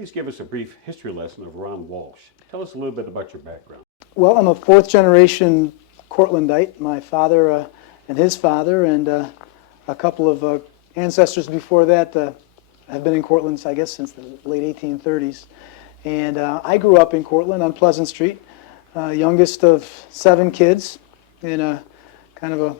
please give us a brief history lesson of Ron Walsh? Tell us a little bit about your background. Well, I'm a fourth generation Cortlandite. My father and his father and a couple of ancestors before that have been in Cortland, I guess, since the late 1830s. And I grew up in Cortland on Pleasant Street, youngest of 7 kids in a kind of a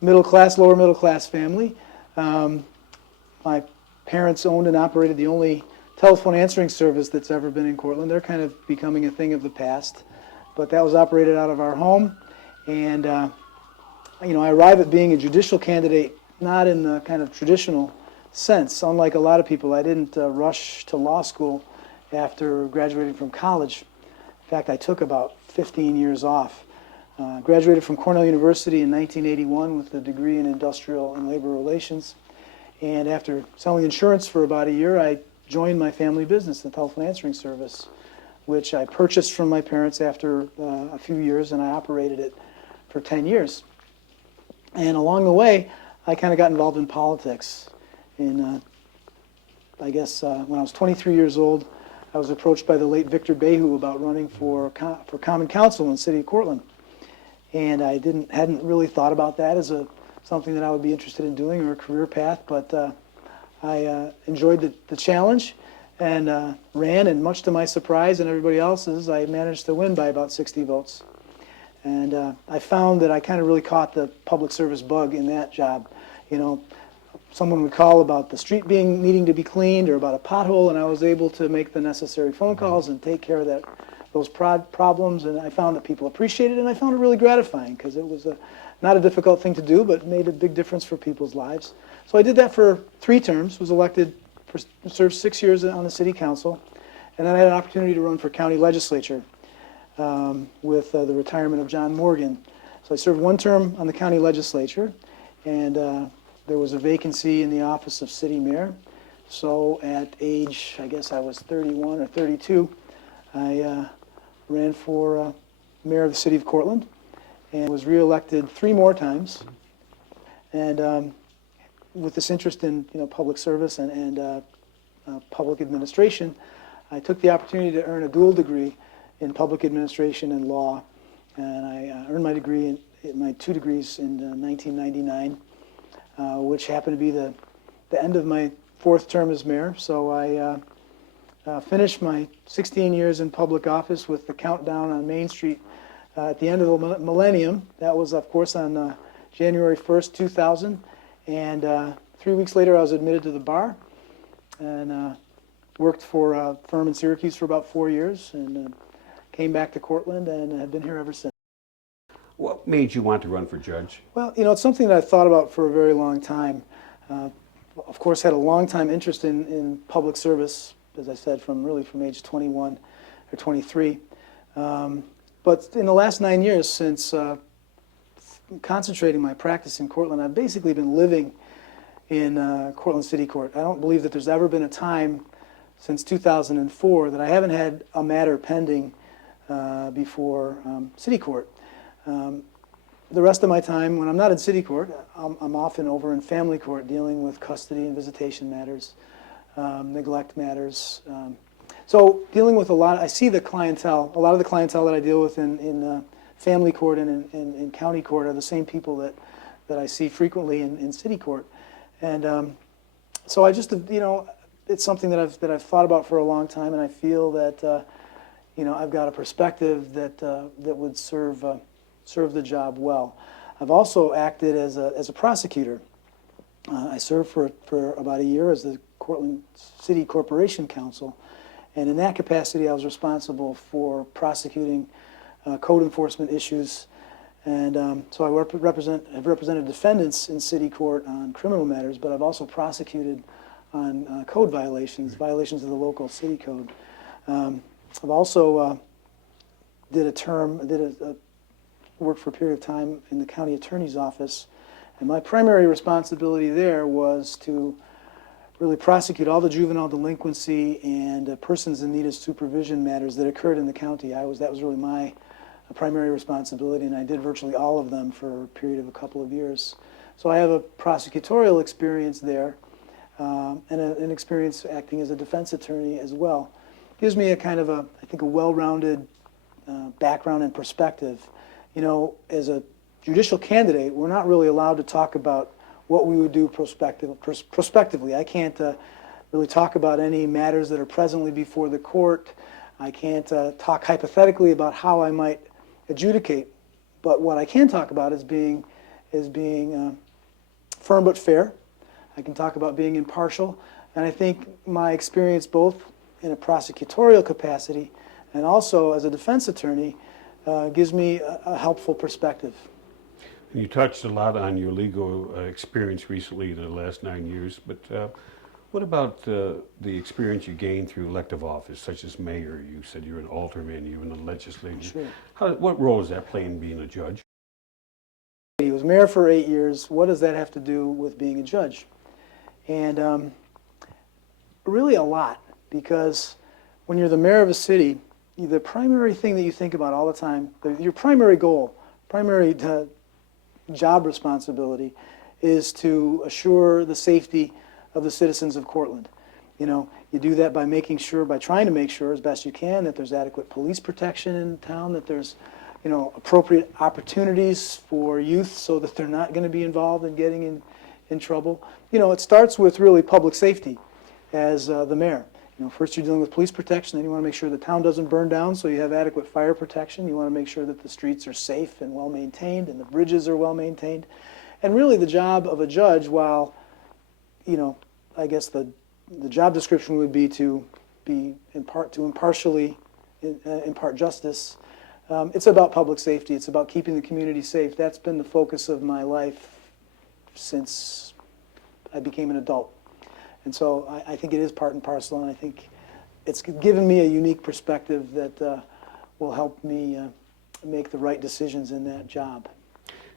middle class, lower middle class family. My parents owned and operated the only telephone answering service that's ever been in Cortland. They're kind of becoming a thing of the past, but that was operated out of our home. And you know, I arrive at being a judicial candidate not in the kind of traditional sense. Unlike a lot of people, I didn't rush to law school after graduating from college. In fact, I took about 15 years off. Graduated from Cornell University in 1981 with a degree in industrial and labor relations. And after selling insurance for about a year, I joined my family business, the telephone answering service, which I purchased from my parents after a few years, and I operated it for 10 years. And along the way, I kind of got involved in politics. I guess when I was 23 years old, I was approached by the late Victor Behu about running for Common Council in the city of Cortland. And I hadn't really thought about that as something that I would be interested in doing or a career path, but I enjoyed the challenge and ran, and much to my surprise and everybody else's, I managed to win by about 60 votes. And I found that I kind of really caught the public service bug in that job. You know, someone would call about the street needing to be cleaned or about a pothole, and I was able to make the necessary phone calls and take care of those problems, and I found that people appreciated it, and I found it really gratifying because it was not a difficult thing to do, but made a big difference for people's lives. So I did that for 3 terms, was elected, served 6 years on the city council, and then I had an opportunity to run for county legislature with the retirement of John Morgan. So I served 1 term on the county legislature, and there was a vacancy in the office of city mayor. So at age, I guess I was 31 or 32, I ran for mayor of the city of Cortland and was reelected 3 more times. And with this interest in public service and public administration, I took the opportunity to earn a dual degree in public administration and law, and I earned my degree, my 2 degrees in 1999, which happened to be the end of my 4th term as mayor. So I finished my 16 years in public office with the countdown on Main Street at the end of the millennium. That was, of course, on January 1st, 2000. And 3 weeks later, I was admitted to the bar and worked for a firm in Syracuse for about 4 years, and came back to Cortland and have been here ever since. What made you want to run for judge? Well, it's something that I thought about for a very long time. Of course, had a long time interest in public service, as I said, from age 21 or 23. But in the last 9 years, since concentrating my practice in Cortland, I've basically been living in Cortland City Court. I don't believe that there's ever been a time since 2004 that I haven't had a matter pending before City Court. The rest of my time, when I'm not in City Court, I'm often over in family court dealing with custody and visitation matters, neglect matters. So dealing with I see the clientele, a lot of the clientele that I deal with in family court and in county court are the same people that I see frequently in City Court. And so I just, it's something that I've thought about for a long time, and I feel that, I've got a perspective that would serve the job well. I've also acted as a prosecutor. I served for about a year as the Cortland City Corporation Counsel, and in that capacity I was responsible for prosecuting code enforcement issues, and so I have represented defendants in city court on criminal matters, but I've also prosecuted on code violations of the local city code. I've also worked for a period of time in the county attorney's office, and my primary responsibility there was to really prosecute all the juvenile delinquency and persons in need of supervision matters that occurred in the county. That was really my primary responsibility, and I did virtually all of them for a period of a couple of years. So I have a prosecutorial experience there. and an experience acting as a defense attorney as well. Gives me a kind of a, I think, a well-rounded background and perspective. You know, as a judicial candidate, we're not really allowed to talk about what we would do prospectively. I can't really talk about any matters that are presently before the court. I can't talk hypothetically about how I might adjudicate. But what I can talk about is being firm but fair. I can talk about being impartial. And I think my experience both in a prosecutorial capacity and also as a defense attorney gives me a helpful perspective. You touched a lot on your legal experience recently in the last 9 years, but what about the experience you gained through elective office, such as mayor? You said you're an alderman, you're in the legislature. Sure. What role does that play in being a judge? He was mayor for 8 years. What does that have to do with being a judge? And really a lot, because when you're the mayor of a city, the primary thing that you think about all the time, your primary goal, primary job responsibility is to assure the safety of the citizens of Cortland. You know, you do that by making sure, by trying to make sure as best you can that there's adequate police protection in town, that there's, you know, appropriate opportunities for youth so that they're not going to be involved in getting in trouble. You know, it starts with really public safety as the mayor. You know, first you're dealing with police protection, then you want to make sure the town doesn't burn down, so you have adequate fire protection. You want to make sure that the streets are safe and well maintained and the bridges are well maintained. And really the job of a judge, while, you know, I guess the job description would be to impartially impart justice. It's about public safety. It's about keeping the community safe. That's been the focus of my life since I became an adult. And so I think it is part and parcel, and I think it's given me a unique perspective that will help me make the right decisions in that job.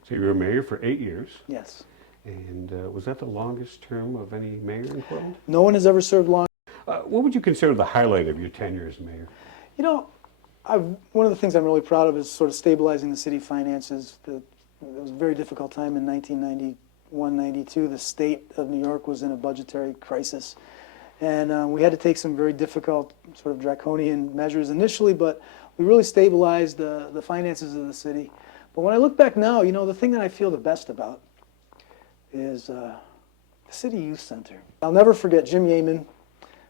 So you were mayor for 8 years. Yes. And was that the longest term of any mayor in Portland? No one has ever served long. What would you consider the highlight of your tenure as mayor? You know, one of the things I'm really proud of is sort of stabilizing the city finances. It was a very difficult time in 1991, 92. The state of New York was in a budgetary crisis. And we had to take some very difficult, sort of draconian measures initially, but we really stabilized the finances of the city. But when I look back now, you know, the thing that I feel the best about is the City Youth Center. I'll never forget Jim Yeaman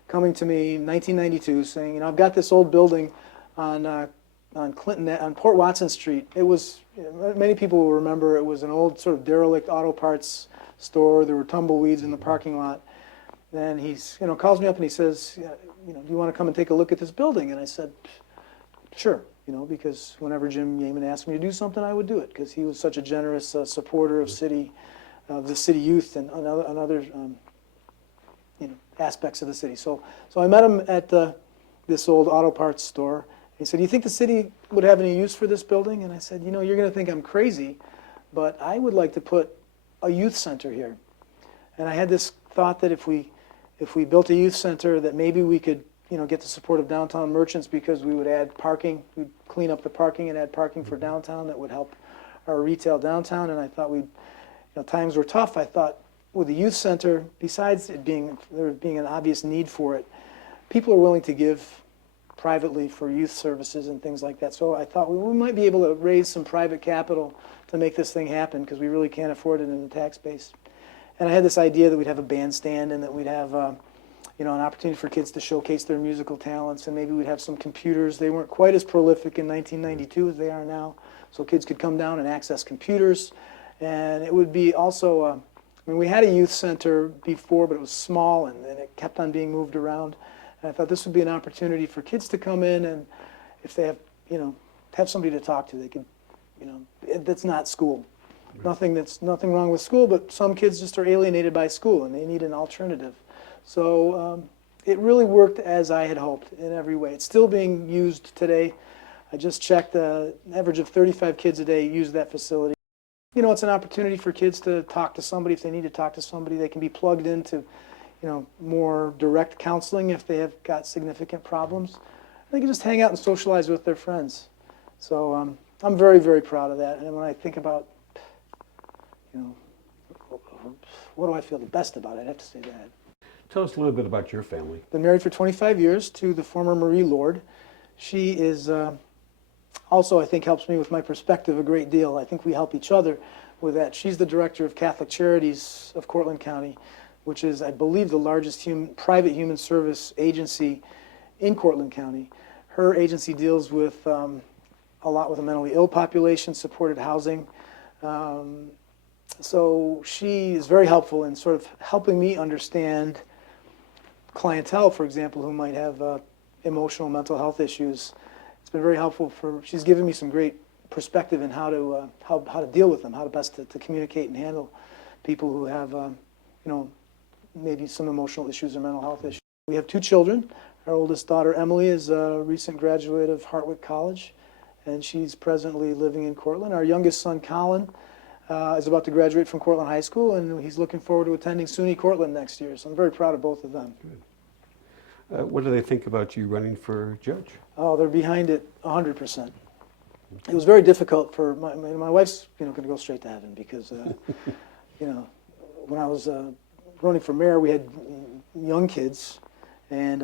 coming to me in 1992 saying, you know, I've got this old building on Clinton, on Port Watson Street. It was, many people will remember, it was an old sort of derelict auto parts store. There were tumbleweeds in the parking lot. And he's, you know, calls me up and he says, you know, do you want to come and take a look at this building? And I said, sure, you know, because whenever Jim Yeaman asked me to do something, I would do it, because he was such a generous supporter of the city youth and other you know, aspects of the city. So I met him at this old auto parts store. He said, do you think the city would have any use for this building? And I said, you know, you're going to think I'm crazy, but I would like to put a youth center here. And I had this thought that if we built a youth center, that maybe we could, you know, get the support of downtown merchants, because we would add parking. We'd clean up the parking and add parking for downtown that would help our retail downtown. And I thought you know, times were tough. I thought with the youth center, besides there being an obvious need for it, people are willing to give privately for youth services and things like that. So I thought we might be able to raise some private capital to make this thing happen, because we really can't afford it in the tax base. And I had this idea that we'd have a bandstand and that we'd have you know, an opportunity for kids to showcase their musical talents, and maybe we'd have some computers. They weren't quite as prolific in 1992 as they are now, so kids could come down and access computers. And it would be also, I mean, we had a youth center before, but it was small, and it kept on being moved around. And I thought this would be an opportunity for kids to come in, and if they have, you know, have somebody to talk to, they could, you know, that's not school. Nothing wrong with school, but some kids just are alienated by school, and they need an alternative. So it really worked as I had hoped in every way. It's still being used today. I just checked, an average of 35 kids a day use that facility. You know, it's an opportunity for kids to talk to somebody. If they need to talk to somebody, they can be plugged into, you know, more direct counseling if they have got significant problems. They can just hang out and socialize with their friends. So I'm very, very proud of that. And when I think about, you know, what do I feel the best about it, I'd have to say that. Tell us a little bit about your family. Been married for 25 years to the former Marie Lord. She is also, I think, helps me with my perspective a great deal. I think we help each other with that. She's the director of Catholic Charities of Cortland County, which is, I believe, the largest private human service agency in Cortland County. Her agency deals with a lot with the mentally ill population, supported housing. So she is very helpful in sort of helping me understand clientele, for example, who might have emotional, mental health issues. It's been very helpful she's given me some great perspective in how to deal with them, how to best to communicate and handle people who have, maybe some emotional issues or mental health issues. We have 2 children. Our oldest daughter, Emily, is a recent graduate of Hartwick College, and she's presently living in Cortland. Our youngest son, Colin, is about to graduate from Cortland High School, and he's looking forward to attending SUNY Cortland next year. So I'm very proud of both of them. Good. What do they think about you running for judge? Oh, they're behind it 100%. It was very difficult for my wife's, going to go straight to heaven because, when I was running for mayor, we had young kids, and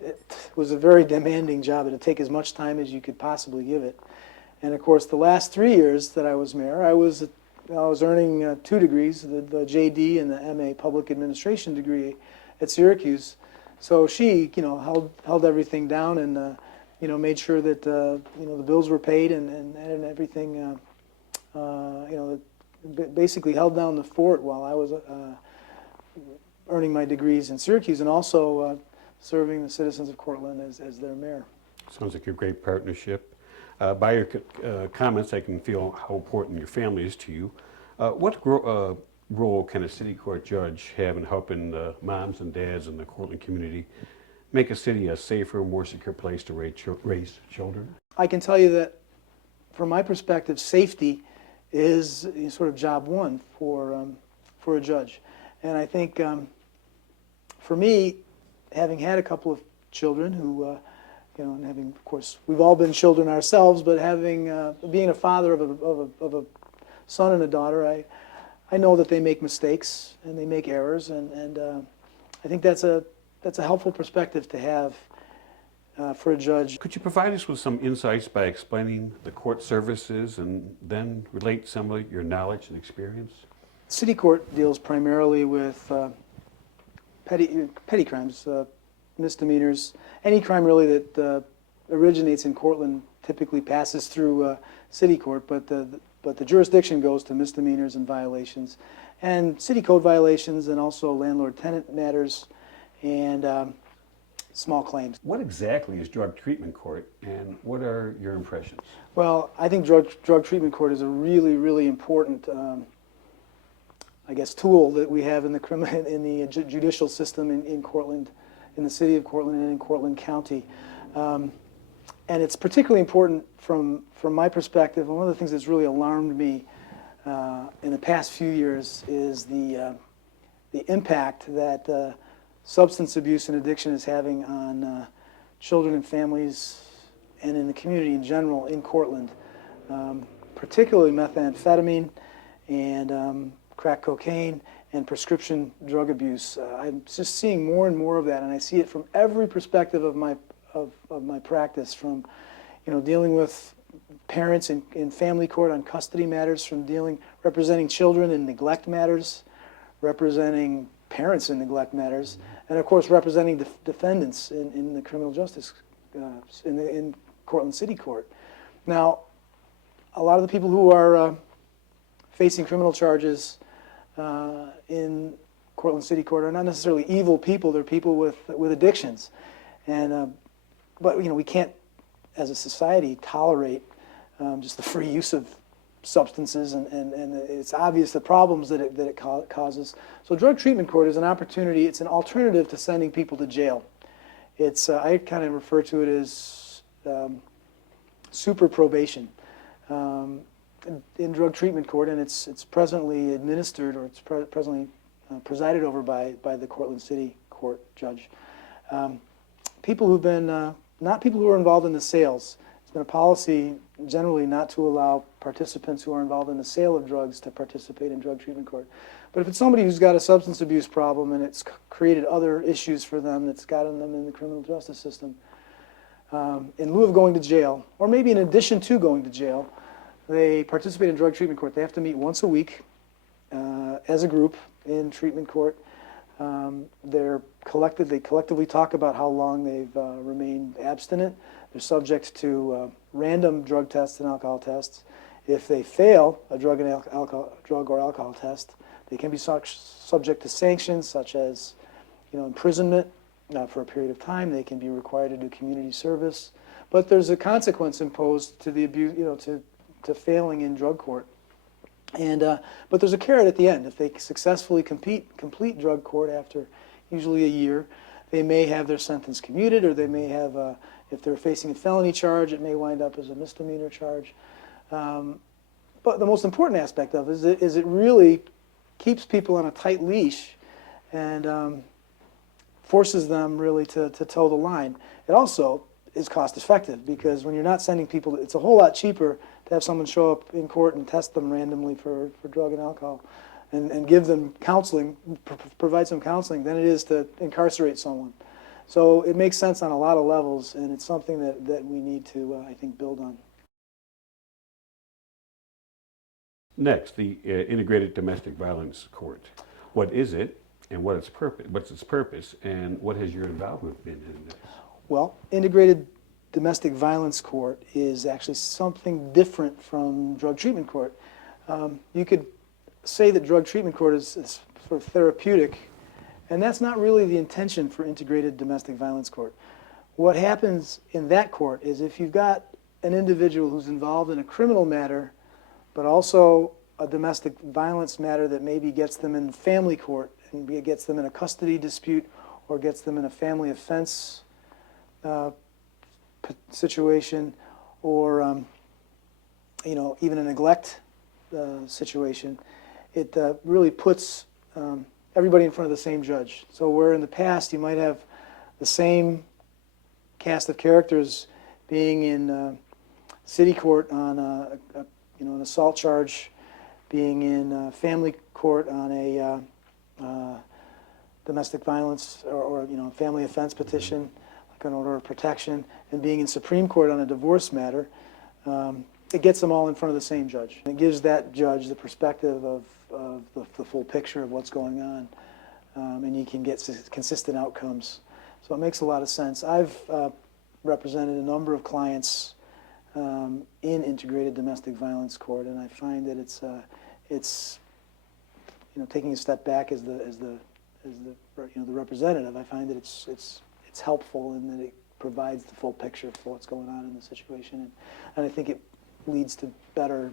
it was a very demanding job. It would take as much time as you could possibly give it. And of course, the last 3 years that I was mayor, I was earning 2 degrees, the JD and the MA Public Administration degree at Syracuse. So she, held everything down and, made sure that, the bills were paid and everything, basically held down the fort while I was earning my degrees in Syracuse and also serving the citizens of Cortland as their mayor. Sounds like a great partnership. By your comments, I can feel how important your family is to you. What role can a city court judge have in helping moms and dads in the Cortland community make a city a safer, more secure place to raise children? I can tell you that, from my perspective, safety is sort of job one for a judge. And I think, for me, having had a couple of children who, and having, of course, we've all been children ourselves, but being a father of a son and a daughter, I know that they make mistakes and they make errors, and I think that's a helpful perspective to have for a judge. Could you provide us with some insights by explaining the court services and then relate some of your knowledge and experience? City court deals primarily with petty crimes, misdemeanors. Any crime really that originates in Cortland typically passes through city court, but the jurisdiction goes to misdemeanors and violations, and city code violations, and also landlord-tenant matters, and small claims. What exactly is drug treatment court, and what are your impressions? Well, I think drug treatment court is a really, really important tool that we have in the judicial system in Cortland, in the city of Cortland and in Cortland County. And it's particularly important from my perspective. And one of the things that's really alarmed me in the past few years is the impact that substance abuse and addiction is having on children and families and in the community in general in Cortland, particularly methamphetamine and crack cocaine and prescription drug abuse. I'm just seeing more and more of that, and I see it from every perspective of my practice, from dealing with parents in family court on custody matters, from representing children in neglect matters, representing parents in neglect matters, and of course representing defendants in the criminal justice in Cortland City Court. Now, a lot of the people who are facing criminal charges in Cortland City Court are not necessarily evil people. They're people with addictions, and but we can't, as a society, tolerate just the free use of substances, and it's obvious the problems that it causes. So drug treatment court is an opportunity. It's an alternative to sending people to jail. It's I kind of refer to it as super probation. In drug treatment court, and it's presently administered, or it's presently presided over by the Cortland City Court judge. People who've been, not people who are involved in the sales. It's been a policy generally not to allow participants who are involved in the sale of drugs to participate in drug treatment court. But if it's somebody who's got a substance abuse problem and it's created other issues for them that's gotten them in the criminal justice system, in lieu of going to jail, or maybe in addition to going to jail, they participate in drug treatment court. They have to meet once a week as a group in treatment court. They collectively talk about how long they've remained abstinent. They're subject to random drug tests and alcohol tests. If they fail a drug or alcohol test, they can be subject to sanctions such as, imprisonment for a period of time. They can be required to do community service, but there's a consequence imposed to the abuse, to failing in drug court. And but there's a carrot at the end. If they successfully complete drug court after usually a year, they may have their sentence commuted, or they may have, if they're facing a felony charge, it may wind up as a misdemeanor charge. But the most important aspect of it is it really keeps people on a tight leash and forces them really to toe the line. It also is cost effective, because when you're not sending people, it's a whole lot cheaper to have someone show up in court and test them randomly for drug and alcohol and give them counseling, provide some counseling, than it is to incarcerate someone. So it makes sense on a lot of levels, and it's something that we need to, I think, build on. Next, the Integrated Domestic Violence Court. What is it, and what's its purpose, and what has your involvement been in this? Well, Integrated Domestic Violence Court is actually something different from drug treatment court. You could say that drug treatment court is sort of therapeutic, and that's not really the intention for Integrated Domestic Violence Court. What happens in that court is if you've got an individual who's involved in a criminal matter, but also a domestic violence matter that maybe gets them in family court and gets them in a custody dispute or gets them in a family offense situation, or even a neglect situation, it really puts everybody in front of the same judge. So where in the past you might have the same cast of characters being in city court on an assault charge, being in family court on a domestic violence or family offense petition, like an order of protection, and being in Supreme Court on a divorce matter, it gets them all in front of the same judge. And it gives that judge the perspective of the full picture of what's going on, and you can get consistent outcomes. So it makes a lot of sense. I've represented a number of clients in Integrated Domestic Violence Court, and I find that it's taking a step back as the representative. I find that it's helpful in that it provides the full picture for what's going on in the situation, and I think it leads to better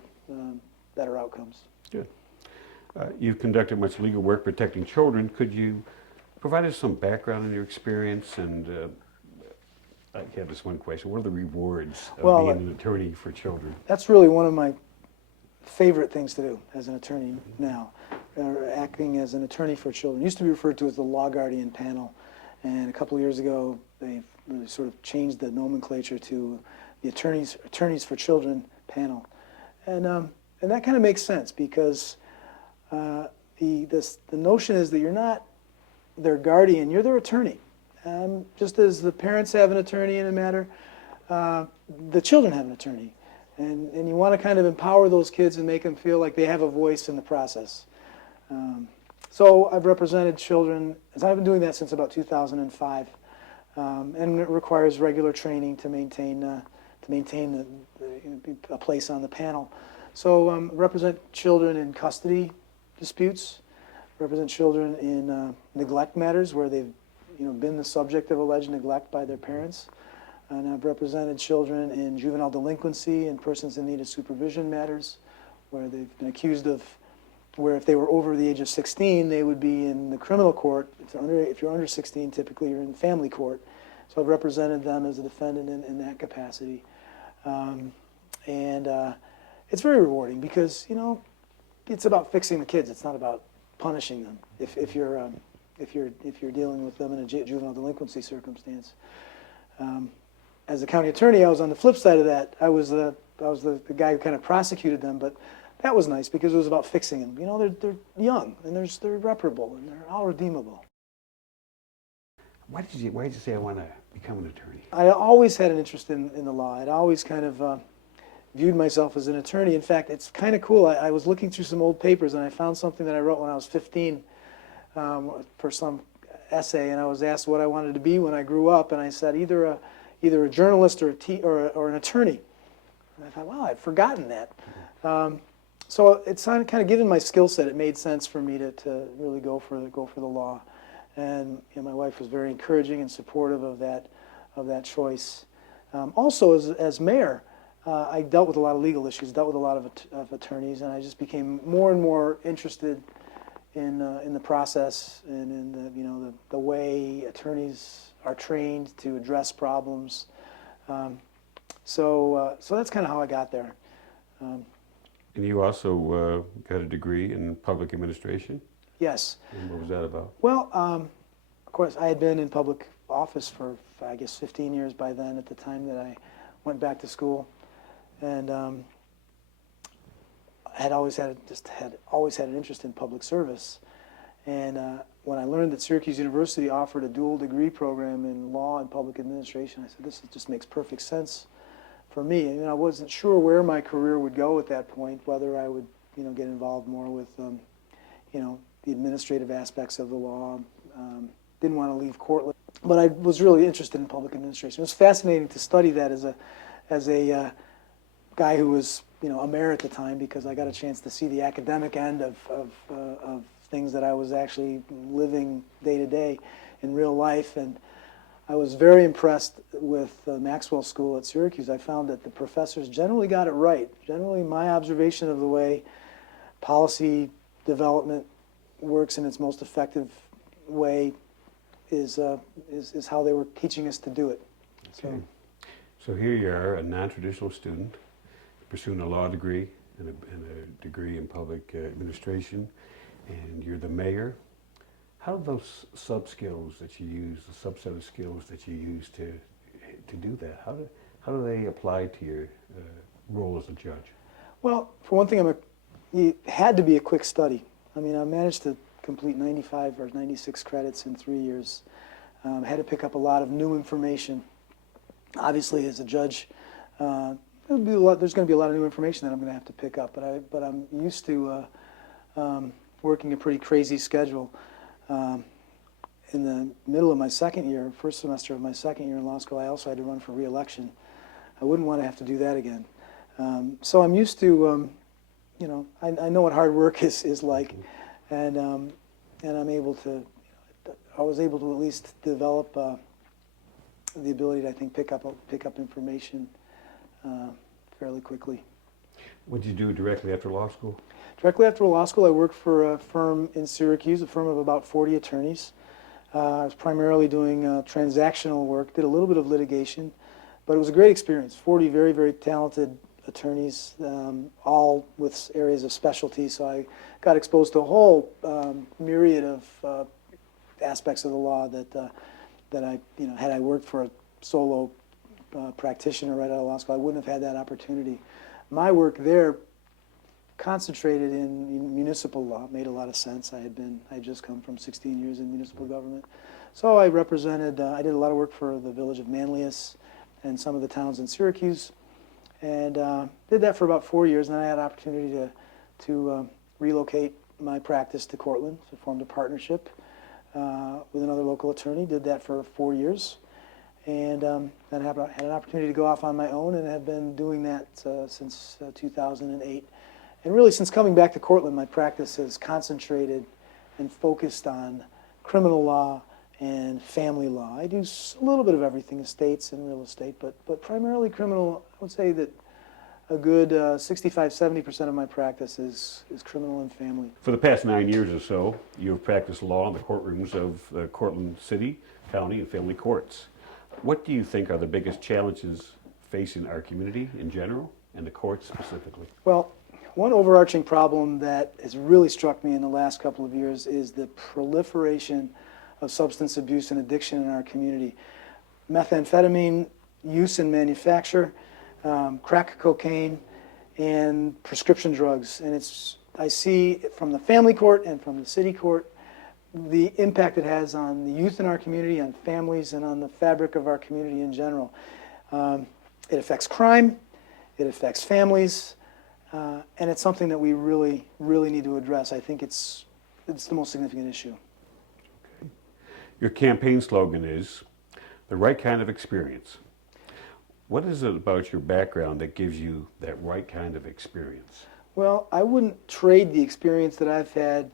outcomes. Good. You've conducted much legal work protecting children. Could you provide us some background on your experience? And I have this one question: what are the rewards of being an attorney for children? That's really one of my favorite things to do as an attorney now, acting as an attorney for children. It used to be referred to as the Law Guardian Panel, and a couple of years ago they really sort of changed the nomenclature to the Attorneys for Children Panel, and that kind of makes sense, because the notion is that you're not their guardian, you're their attorney. Just as the parents have an attorney in a matter, the children have an attorney. And you want to kind of empower those kids and make them feel like they have a voice in the process. So I've represented children, as I've been doing that since about 2005, and it requires regular training to maintain a place on the panel. So represent children in custody disputes, represent children in neglect matters where they've been the subject of alleged neglect by their parents. And I've represented children in juvenile delinquency and persons in need of supervision matters, where they've been accused of, where if they were over the age of 16, they would be in the criminal court. If you're under 16, typically you're in family court. So I've represented them as a defendant in that capacity. It's very rewarding because, it's about fixing the kids. It's not about punishing them if you're dealing with them in a juvenile delinquency circumstance. as a county attorney, I was on the flip side of that. I was the guy who kind of prosecuted them, but that was nice because it was about fixing them. You know, they're young and they're reparable and they're all redeemable. Why did you say I want to become an attorney? I always had an interest in the law. I'd always kind of viewed myself as an attorney. In fact, it's kind of cool. I was looking through some old papers and I found something that I wrote when I was 15 for some essay, and I was asked what I wanted to be when I grew up, and I said either a journalist or an attorney. And I thought, wow, I'd forgotten that. So it's kind of given my skill set, it made sense for me to really go for the law. And you know, my wife was very encouraging and supportive of that choice. Also, as mayor, I dealt with a lot of legal issues, dealt with a lot of attorneys, and I just became more and more interested in the process and in the way attorneys are trained to address problems. So that's kind of how I got there. And you also got a degree in public administration? Yes. And what was that about? Well, of course, I had been in public office for, I guess, 15 years by then at the time that I went back to school. And I had always had an interest in public service. And when I learned that Syracuse University offered a dual degree program in law and public administration, I said, this just makes perfect sense for me. And I wasn't sure where my career would go at that point, whether I would get involved more with the administrative aspects of the law. Didn't want to leave Cortland, but I was really interested in public administration. It was fascinating to study that as a guy who was a mayor at the time, because I got a chance to see the academic end of things that I was actually living day to day in real life. And I was very impressed with the Maxwell School at Syracuse. I found that the professors generally got it right. Generally, my observation of the way policy development works in its most effective way is how they were teaching us to do it. Okay. So here you are, a non-traditional student, pursuing a law degree and a degree in public administration, and you're the mayor. How do those sub-skills that you use, the subset of skills that you use to do that, how do they apply to your role as a judge? Well, for one thing, it had to be a quick study. I mean, I managed to complete 95 or 96 credits in 3 years. I had to pick up a lot of new information. Obviously, as a judge, there's going to be a lot of new information that I'm going to have to pick up, but I'm used to working a pretty crazy schedule. In the middle of my second year, first semester of my second year in law school, I also had to run for re-election. I wouldn't want to have to do that again. So I'm used to, I know what hard work is like, and I'm able to, I was able to at least develop the ability to, I think, pick up information fairly quickly. What did you do directly after law school? Directly after law school, I worked for a firm in Syracuse, a firm of about 40 attorneys. I was primarily doing transactional work, did a little bit of litigation, but it was a great experience. 40 very, very talented attorneys, all with areas of specialty, so I got exposed to a whole myriad of aspects of the law that I, had I worked for a solo practitioner right out of law school, I wouldn't have had that opportunity. My work there concentrated in municipal law. It made a lot of sense. I had just come from 16 years in municipal government. So I represented, I did a lot of work for the village of Manlius and some of the towns in Syracuse, and did that for about 4 years, and then I had an opportunity to relocate my practice to Cortland. So I formed a partnership with another local attorney, did that for 4 years, and then had an opportunity to go off on my own, and have been doing that since 2008. And really, since coming back to Cortland, my practice has concentrated and focused on criminal law and family law. I do a little bit of everything, estates and real estate, but primarily criminal. I would say that a good 65–70% of my practice is criminal and family. For the past 9 years or so, you have practiced law in the courtrooms of Cortland City, County, and family courts. What do you think are the biggest challenges facing our community in general and the courts specifically? Well, one overarching problem that has really struck me in the last couple of years is the proliferation of substance abuse and addiction in our community. Methamphetamine use and manufacture, crack cocaine, and prescription drugs. And I see from the family court and from the city court the impact it has on the youth in our community, on families, and on the fabric of our community in general. It affects crime, it affects families, and it's something that we really, really need to address. I think it's the most significant issue. Okay. Your campaign slogan is, "The right kind of experience." What is it about your background that gives you that right kind of experience? Well, I wouldn't trade the experience that I've had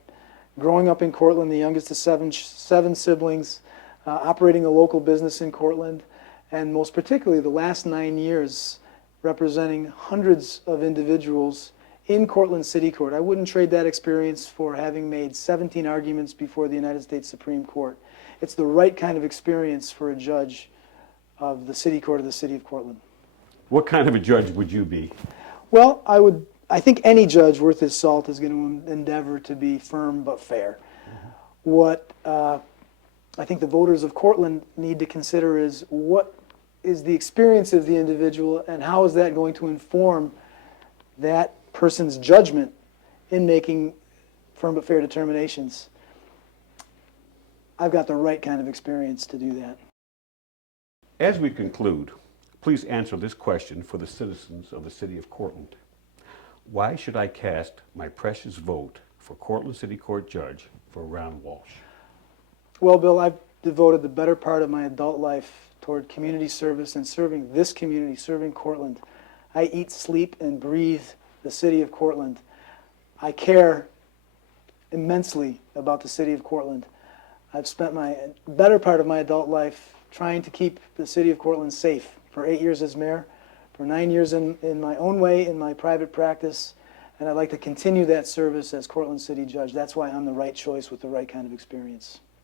growing up in Cortland, the youngest of seven siblings, operating a local business in Cortland, and most particularly the last 9 years representing hundreds of individuals in Cortland City Court. I wouldn't trade that experience for having made 17 arguments before the United States Supreme Court. It's the right kind of experience for a judge of the City Court of the City of Cortland. What kind of a judge would you be? Well, I think any judge worth his salt is going to endeavor to be firm but fair. What I think the voters of Cortland need to consider is what is the experience of the individual and how is that going to inform that person's judgment in making firm but fair determinations. I've got the right kind of experience to do that. As we conclude, please answer this question for the citizens of the City of Cortland. Why should I cast my precious vote for Cortland City Court Judge for Ron Walsh? Well, Bill, I've devoted the better part of my adult life toward community service and serving this community, serving Cortland. I eat, sleep, and breathe the City of Cortland. I care immensely about the City of Cortland. I've spent my better part of my adult life trying to keep the City of Cortland safe for 8 years as mayor, for 9 years in my own way in my private practice, and I'd like to continue that service as Cortland City Judge. That's why I'm the right choice with the right kind of experience.